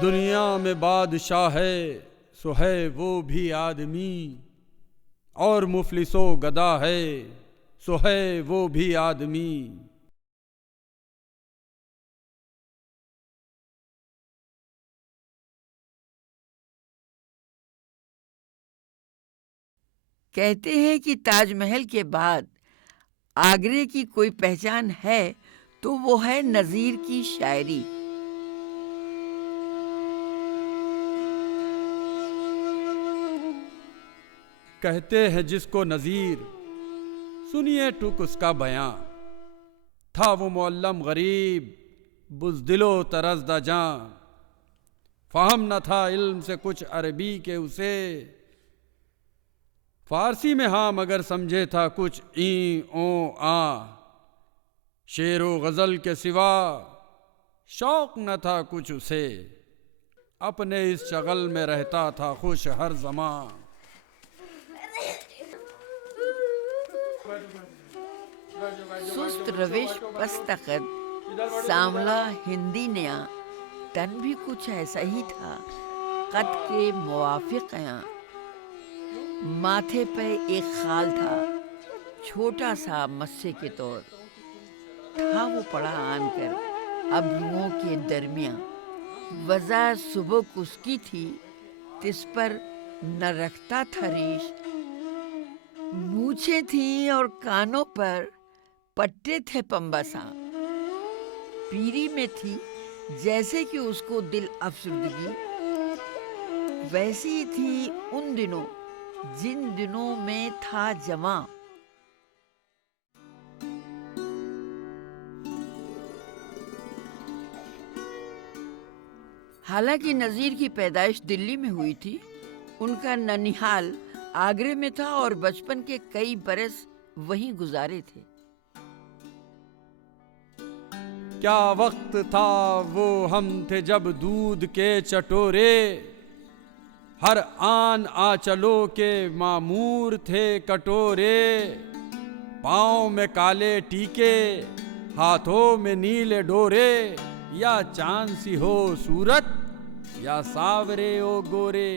दुनिया में बादशाह है सो है वो भी आदमी, और मुफलिसो गदा है सो है वो भी आदमी। कहते हैं कि ताजमहल के बाद आगरे की कोई पहचान है तो वो है नज़ीर की शायरी। कहते हैं जिसको नज़ीर, सुनिए टुक उसका बयां। था वो मुअल्लम गरीब, बुज़दिलो तरज़दा जां। फ़हम न था इल्म से कुछ अरबी के उसे, फ़ारसी में हाँ मगर समझे था कुछ ई ओ आ। शेर व गज़ल के सिवा शौक़ न था कुछ उसे, अपने इस शगल में रहता था खुश हर ज़मां। सुस्त रविश पस्तखद सांवला हिंदी नया, तन भी कुछ ऐसा ही था कद के मुवाफिक आया। माथे पे एक खाल था छोटा सा मस्से के तौर, था वो पड़ा आन कर अब्रुओं के दरमियां। वजह सुबह उसकी थी तिस पर न रखता था रेश, मूछें थी और कानों पर पट्टे थे पंबसा। पीरी में थी जैसे कि उसको दिल अफसुर्दगी, वैसी ही थी उन दिनों जिन दिनों में था जवां। हालांकि नज़ीर की पैदाइश दिल्ली में हुई थी, उनका ननिहाल आगरे में था और बचपन के कई बरस वहीं गुजारे थे। क्या वक्त था वो हम थे जब दूध के चटोरे, हर आन आंचलों के मामूर थे कटोरे। पाँव में काले टीके, हाथों में नीले डोरे, या चांद सी हो सूरत या सावरे ओ गोरे।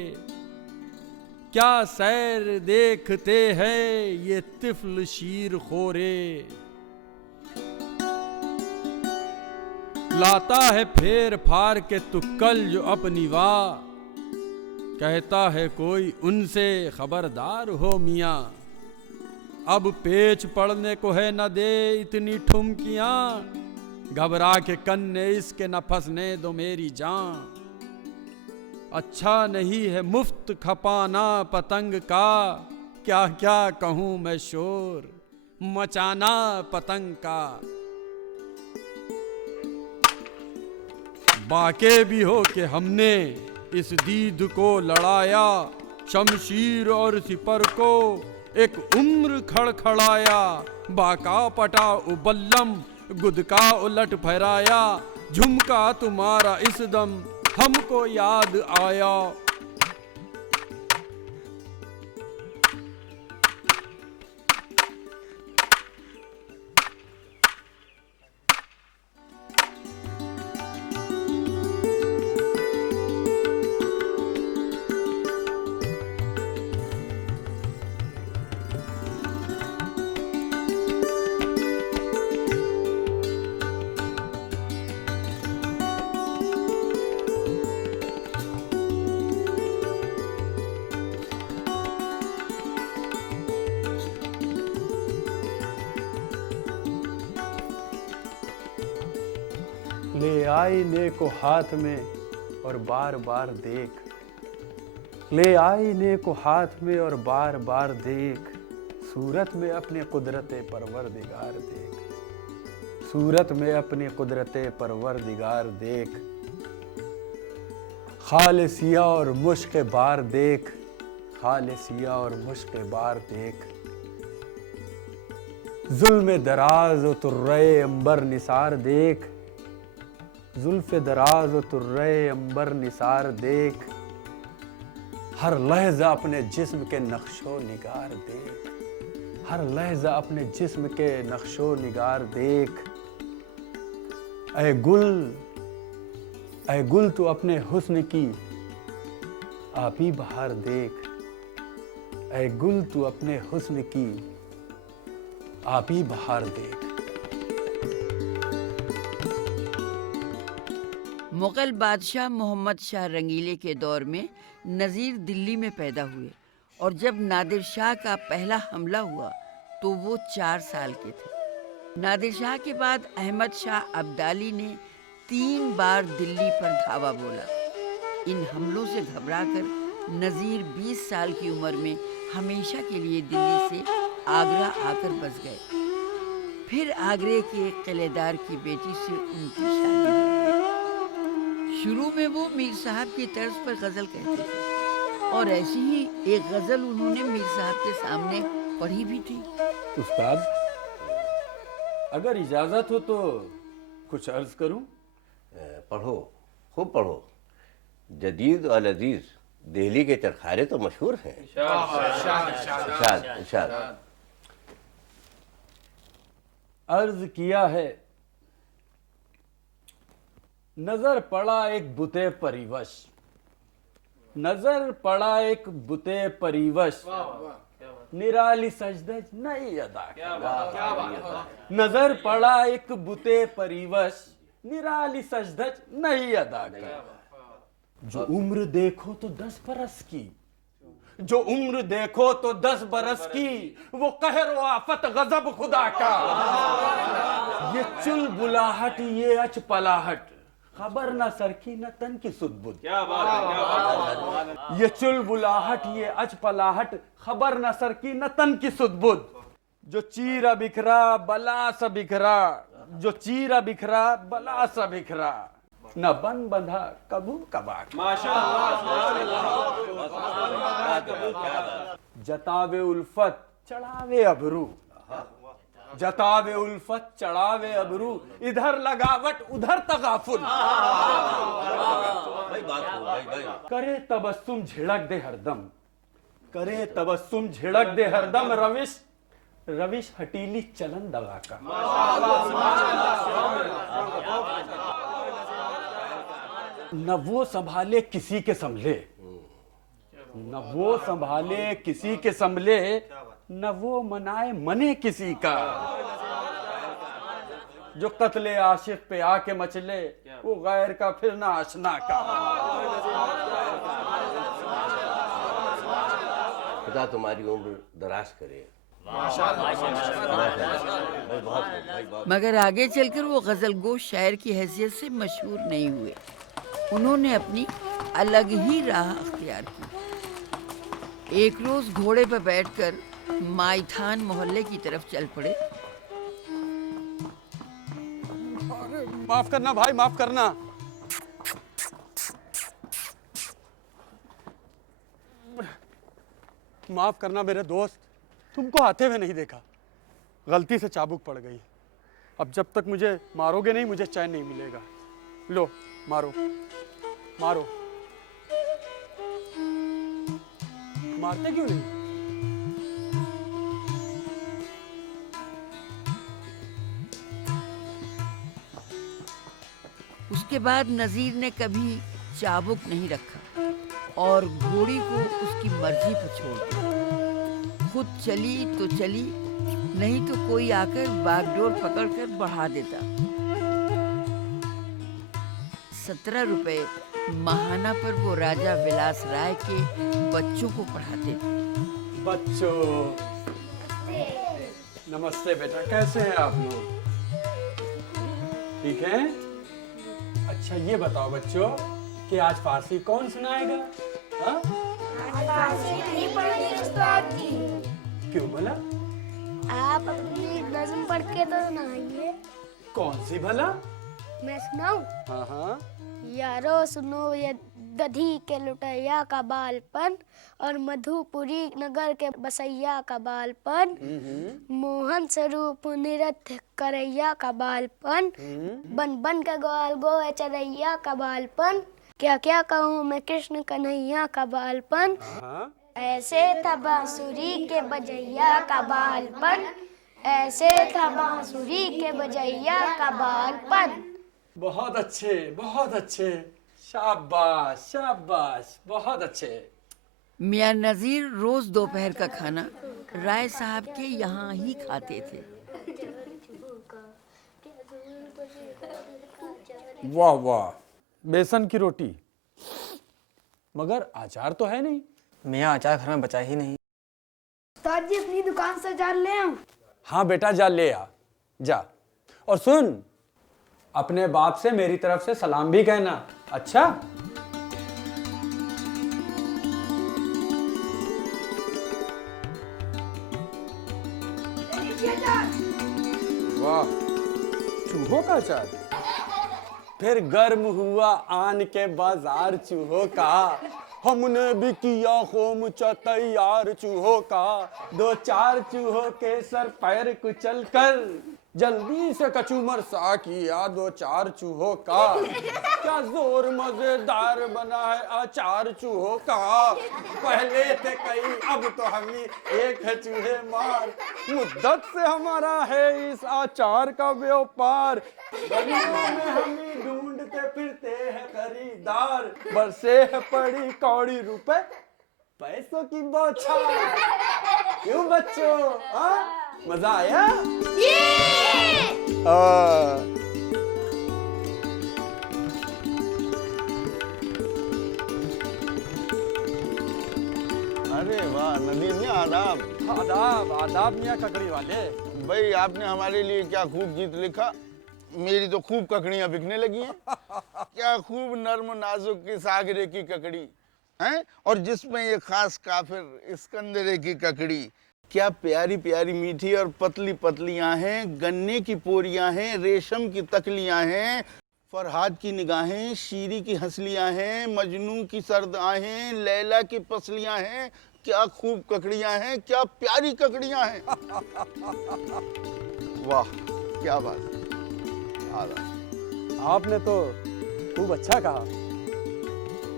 क्या सैर देखते हैं ये तिफल शीर खोरे, लाता है फेर फार के तुक्कल जो अपनी वाह। कहता है कोई उनसे खबरदार हो मियाँ, अब पेच पड़ने को है न दे इतनी ठुमकियाँ। घबरा के कन्ने इसके न फंसने दो मेरी जान, अच्छा नहीं है मुफ्त खपाना पतंग का। क्या क्या कहूँ मैं शोर मचाना पतंग का। बाके भी हो कि हमने इस दीद को लड़ाया, शमशीर और सिपर को एक उम्र खड़खड़ाया। बाका पटा उबल्लम गुदका उलट फहराया, झुमका तुम्हारा इस दम हमको याद आया। ले आईने को हाथ में और बार बार देख, ले आईने को हाथ में और बार बार देख। सूरत में अपनी कुदरत परवरदिगार देख, सूरत में अपनी कुदरत परवरदिगार देख। खालिसिया और मुश्क बार देख, खालिसिया और मुश्क बार देख। जुल्म दराज व तुर्रे अंबर निसार देख, जुल्फ़े दराज व तुर्रे अंबर निसार देख। हर लहजा अपने जिस्म के नक्शो निगार देख, हर लहजा अपने जिस्म के नक्शो निगार देख। ऐ गुल ऐ गुल तू अपने हुस्न की आप ही बहार देख, ऐ गुल तू अपने हुस्न की आप ही बहार देख। मुगल बादशाह मोहम्मद शाह रंगीले के दौर में नज़ीर दिल्ली में पैदा हुए और जब नादिर शाह का पहला हमला हुआ तो वो 4 साल के थे। नादिर शाह के बाद अहमद शाह अब्दाली ने 3 बार दिल्ली पर धावा बोला। इन हमलों से घबराकर नज़ीर 20 साल की उम्र में हमेशा के लिए दिल्ली से आगरा आकर बस गए। फिर आगरे के किलेदार की बेटी से उनकी शादी हुई। शुरू में वो मीर साहब की तर्ज पर गज़ल कहते थे और ऐसी ही एक गज़ल उन्होंने मीर साहब के सामने पढ़ी भी थी। उस्ताद, अगर इजाजत हो तो कुछ अर्ज करूं? पढ़ो, खूब पढ़ो। जदीद और लजीज दिल्ली के चरखारे तो मशहूर हैं। इरशाद। अर्ज किया है, नजर पड़ा एक बुते परिवश, नजर पड़ा एक बुते परिवश, निराली सजदज नहीं अदा कर। नजर पड़ा एक बुते परिवश, निराली सजदज नहीं अदा कर। जो उम्र देखो तो 10 बरस की, जो उम्र देखो तो 10 बरस की, वो कहर व आफत गजब खुदा का। ये चुल बुलाहट ये अच पलाहट, खबर न सरकी न तन की सुदबुद। ये चुल बुलाहट ये अच पलाहट, खबर न सरकी न तन की सुदबुद। जो चीरा बिखरा बला सा बिखरा, जो चीरा बिखरा बला सा बिखरा, न बन बंधा कबू कबाक। जतावे उल्फत चढ़ावे अबरू, जतावे उल्फत चढ़ावे अबरू, इधर लगावट उधर तगाफुल। करे तबस्सुम झिड़क दे हरदम, करे तबस्सुम झिड़क दे हरदम, रविश रविश हटीली चलन दगा का। न वो संभाले किसी के संभले, न वो संभाले किसी के संभले, न वो मनाए मने किसी का। जो कत्ले आशिक पे आके मचले, वो गैर का फिर ना आशना का। खुदा तुम्हारी उम्र दराज करे। मगर आगे चलकर वो गज़लगो शायर की हैसियत से मशहूर नहीं हुए। उन्होंने अपनी अलग ही राह अख्तियार की। एक रोज़ घोड़े पर बैठकर माईथान मोहल्ले की तरफ चल पड़े। माफ करना भाई, माफ करना। माफ करना मेरे दोस्त, तुमको आते हुए नहीं देखा, गलती से चाबुक पड़ गई। अब जब तक मुझे मारोगे नहीं मुझे चैन नहीं मिलेगा। लो मारो मारो। मारते क्यों नहीं? उसके बाद नज़ीर ने कभी चाबुक नहीं रखा और घोड़ी को उसकी मर्जी पर छोड़ दिया। खुद चली तो चली, नहीं तो कोई आकर बागडोर पकड़कर बढ़ा देता। 17 रुपए माहाना पर वो राजा विलास राय के बच्चों को पढ़ाते थे। बच्चों नमस्ते बेटा, कैसे हैं आप लोग? ठीक हैं? अच्छा ये बताओ बच्चों कि आज फारसी कौन सुनाएगा? हाँ? फारसी नहीं पढ़नी उस्ताद जी। क्यों बोला? आप अपनी नज़्म पढ़ के तो सुनाइए। कौन सी भला? मैं सुनाऊं? हाँ हाँ। यारो सुनो ये दधी के लुटैया का बालपन और मधुपुरी नगर के बसैया का बालपन, मोहन स्वरूप नृत्य करैया का बालपन, बन बन के ग्वाल गोए चरैया का बालपन, क्या क्या कहूँ मैं कृष्ण कन्हैया का बालपन, ऐसे था बांसुरी के बजैया का बालपन, ऐसे था बांसुरी के बजैया का बालपन। बहुत अच्छे, बहुत अच्छे। शाबाश शाबाश, बहुत अच्छे। मियाँ नज़ीर रोज दोपहर का खाना राय साहब के यहाँ ही खाते थे। वाह वाह, बेसन की रोटी, मगर अचार तो है नहीं। मियाँ अचार घर में बचा ही नहीं। उस्ताद जी अपनी दुकान से अचार ले आऊं? हाँ बेटा, जा ले आ, जा। और सुन, अपने बाप से मेरी तरफ से सलाम भी कहना, अच्छा? वाह, चूहों का अचार। फिर गर्म हुआ आन के बाजार चूहों का, हमने भी किया खोम तैयार चूहों का। 2-4 चूहों के सर पैर कुचल कर जल्दी से कचूमर सा किया 2-4 चूहों का। क्या जोर मजेदार बना है अचार चूहों का। पहले थे कई, अब तो हम ही एक है चूहे मार। मुद्दत से हमारा है इस अचार का व्यापार। गलियों में हम ही ढूंढते फिरते हैं खरीदार। बरसे है पड़ी कौड़ी रुपए पैसों की बौछार। क्यों बच्चों, हाँ मजा आया? अरे वाह नदीम मियां, आदाब। आदाब आदाब मियां ककड़ी वाले। भाई आपने हमारे लिए क्या खूब गीत लिखा। मेरी तो खूब ककड़ियां बिकने लगी हैं। क्या खूब नर्म नाजुक की सागरे की ककड़ी हैं, और जिसमें ये खास काफिर इस्कंदरे की ककड़ी। क्या प्यारी प्यारी मीठी और पतली पतलियां हैं, गन्ने की पोरियां हैं, रेशम की तकलियां हैं, फरहाद की निगाहें, शीरी की हंसलियां हैं, मजनू की सर्द आहें, लैला की पसलियां हैं। क्या खूब ककड़ियां हैं, क्या प्यारी ककड़ियां हैं। वाह क्या बात। आपने तो खूब अच्छा कहा।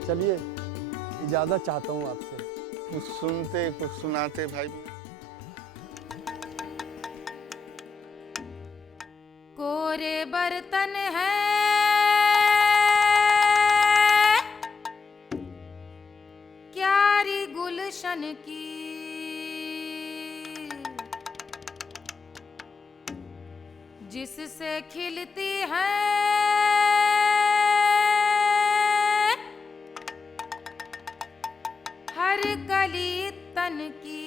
चलिए इजाजत चाहता हूँ आपसे। कुछ सुनते कुछ सुनाते भाई। कोरे बर्तन है क्यारी गुलशन की, जिससे खिलती है हर कली तन की।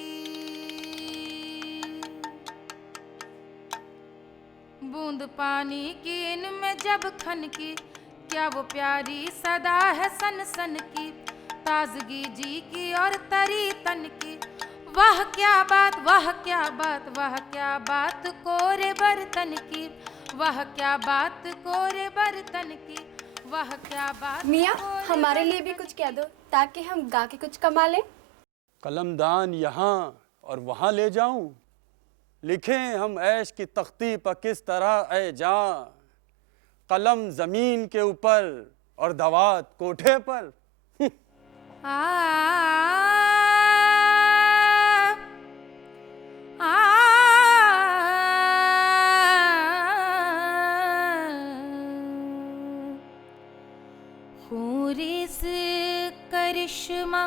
बूंद पानी की इनमें जब खन की, क्या वो प्यारी सदा है सन सन की। ताजगी जी की और तरी तन की, वाह क्या बात, वाह क्या बात, वाह क्या बात कोरे बर्तन की। वाह क्या बात कोरे बर्तन की, वाह क्या बात। मियाँ हमारे लिए भी कुछ कह दो ताकि हम गा के कुछ कमा लें। कलमदान यहाँ और वहाँ ले जाऊं, लिखें हम ऐश की तख्ती पर किस तरह ऐ जां। कलम जमीन के ऊपर और दवात कोठे पर। खूरिस करिश्मा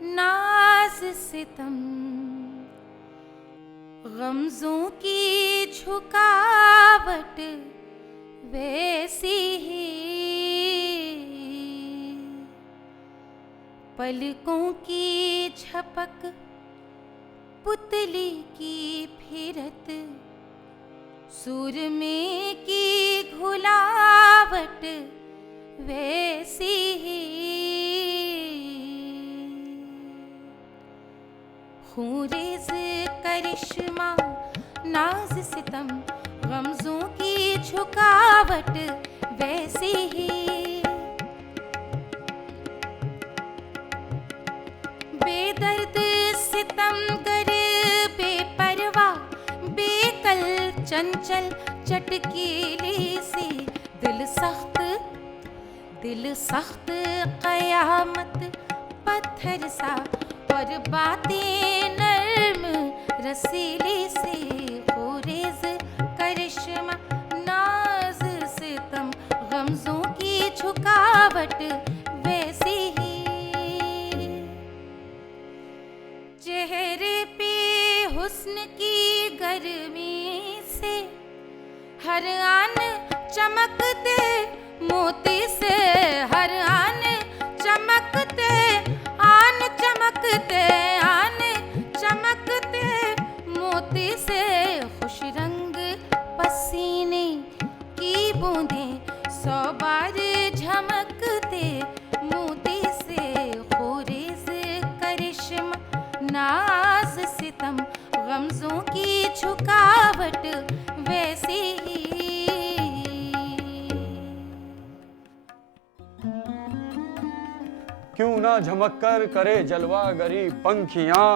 नाज सितम, गमजों की झुकावट वैसी ही। पलकों की झपक पुतली की फिरत, सुरमे की घुलावट वैसी ही। खूरिज़ करिश्मा नाज सितम, गमजों की झुकावट वैसी ही। बेदर्द सितमगर बेपरवा, बेकल चंचल चटकीली सी। दिल सख्त कयामत पत्थर सा, और बातें नर्म रसीली सी। खूरिज़ करिश्मा नाज गमजों की झुकावट वैसी ही। चेहरे पे हुस्न की गर्मी से हर आन चमकते मोती से, हर आन चमकते आन चमकते आन चमकते मोती से। खुश रंग पसीने की बूंदें 100 बार झमकते मोती से। खुरेज करिश्मा नाज सितम गमजों की झुकावट वैसी ही। क्यों ना झमक कर करे जलवा गरी पंखियां,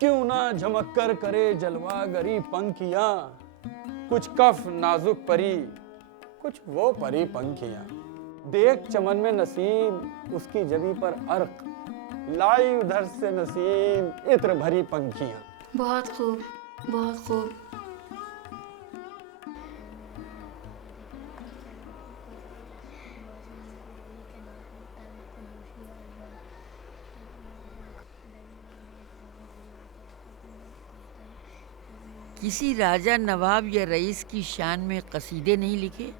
क्यों ना झमक कर करे जलवा गरी पंखियां। कुछ कफ नाजुक परी, कुछ वो परी पंखियां। देख चमन में नसीम उसकी जबी पर अर्क, लाई उधर से नसीम इत्र भरी पंखियां। बहुत खूब, बहुत खूब। किसी राजा नवाब या रईस की शान में कसीदे नहीं लिखे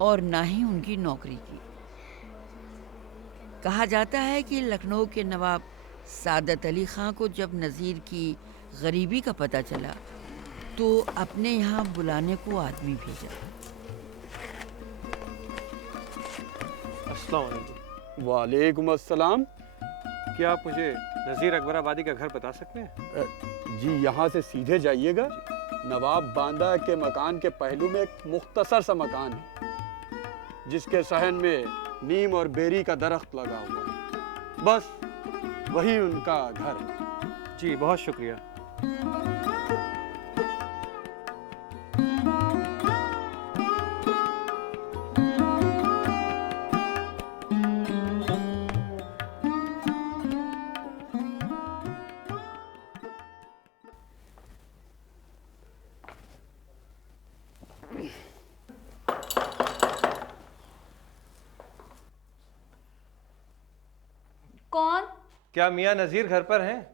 और ना ही उनकी नौकरी की। कहा जाता है कि लखनऊ के नवाब सादत अली खां को जब नज़ीर की गरीबी का पता चला तो अपने यहाँ बुलाने को आदमी भेजा। अस्सलाम वालेकुम। वालेकुम अस्सलाम। क्या आप मुझे नज़ीर अकबराबादी का घर बता सकते हैं? जी यहाँ से सीधे जाइएगा। नवाब बांदा के मकान के पहलू में एक मुख्तसर सा मकान है जिसके सहन में नीम और बेरी का दरख्त लगा हुआ है। बस वही उनका घर है। जी बहुत शुक्रिया। कौन? क्या मियाँ नज़ीर घर पर हैं?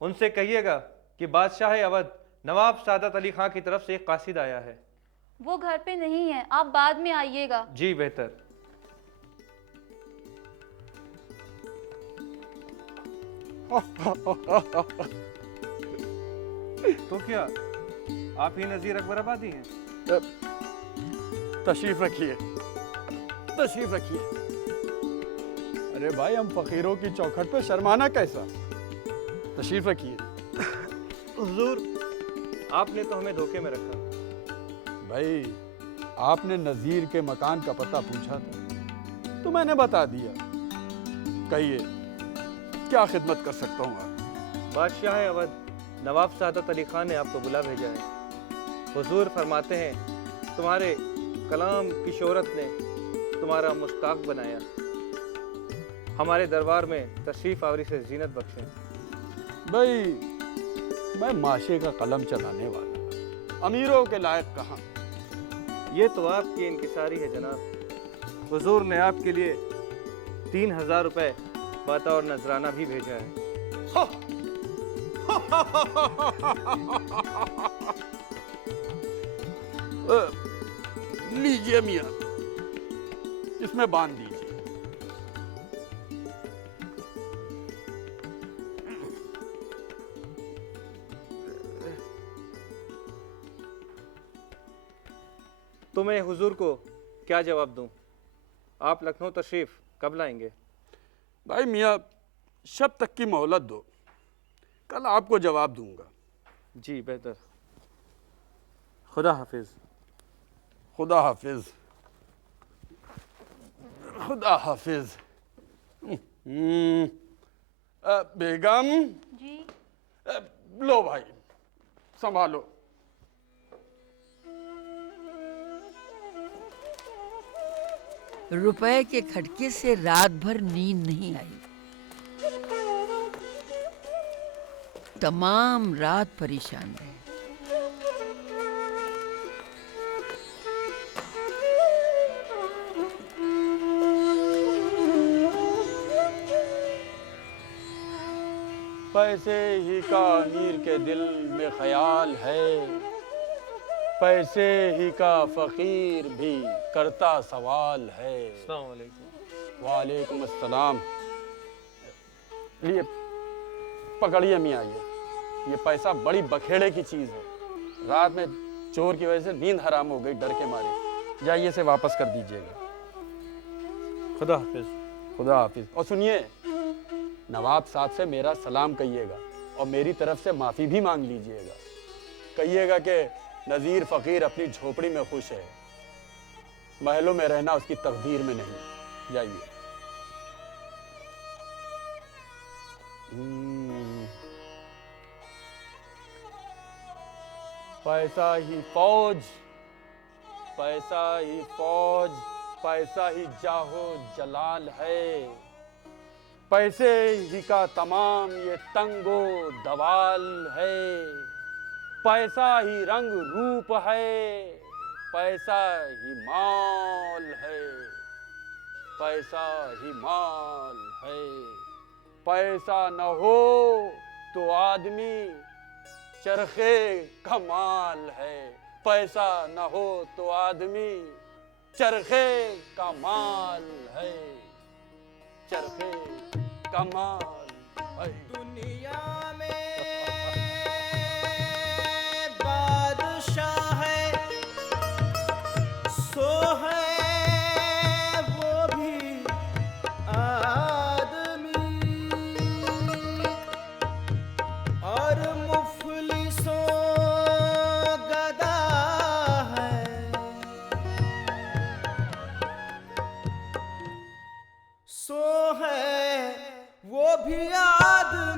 उनसे कहिएगा कि बादशाह अवध नवाब सादत अली खां की तरफ से एक कासिद आया है। वो घर पे नहीं है, आप बाद में आइएगा। जी बेहतर। तो क्या आप ही नज़ीर अकबराबादी हैं? तशरीफ रखिए, तशरीफ रखिए। अरे भाई, हम फकीरों की चौखट पे शर्माना कैसा? तशरीफ रखिए। हुजूर, आपने तो हमें धोखे में रखा। भाई, आपने नज़ीर के मकान का पता पूछा था तो मैंने बता दिया। कहिए, क्या खिदमत कर सकता हूँ आप? बादशाह अवध नवाब सादत अली खान ने आपको बुला भेजा है। हुजूर फरमाते हैं तुम्हारे कलाम की शोहरत ने तुम्हारा मुश्ताक बनाया। हमारे दरबार में तशरीफ आवरी से जीनत बख्शें। भाई, मैं माशे का कलम चलाने वाला, अमीरों के लायक कहाँ। ये तो आपकी इनकिसारी है जनाब। हुजूर ने आपके लिए 3000 रुपये बतौर नजराना भी भेजा है। लीजिए मियाँ, इसमें बांध दीजिए। तो मैं हुजूर को क्या जवाब दूं? आप लखनऊ तशरीफ कब लाएंगे? भाई मियाँ, शब तक की मोहलत दो, कल आपको जवाब दूंगा। जी बेहतर। खुदा हाफिज। खुदा हाफिज। खुदा हाफिज। बेगम जी। लो भाई, संभालो। रुपए के खटके से रात भर नींद नहीं आई। तमाम रात परेशान रहे। पैसे ही का अमीर के दिल में ख्याल है, पैसे ही का फकीर भी करता सवाल है। अस्सलाम वालेकुम। वालेकुम अस्सलाम। लिए पकड़िए मियाँ, ये पैसा बड़ी बखेड़े की चीज़ है। रात में चोर की वजह से नींद हराम हो गई डर के मारे। जाइए इसे वापस कर दीजिएगा। खुदा हाफिज। खुदा हाफिज। और सुनिए, नवाब साहब से मेरा सलाम कहिएगा और मेरी तरफ से माफ़ी भी मांग लीजिएगा। कहिएगा कि नज़ीर फ़कीर अपनी झोपड़ी में खुश है, महलों में रहना उसकी तकदीर में नहीं। जाइए। पैसा ही फौज, पैसा ही फौज, पैसा ही जाहो जलाल है, पैसे ही का तमाम ये तंगो दवाल है, पैसा ही रंग रूप है, पैसा ही माल है, पैसा ही माल है, पैसा न हो तो आदमी चरखे कमाल है, पैसा न हो तो आदमी चरखे कमाल है, चरखे कमाल है। दुनिया में बादशाह है, सो है वो भी आदमी, और मुफलिसों गदा है, सो है वो भी आदमी।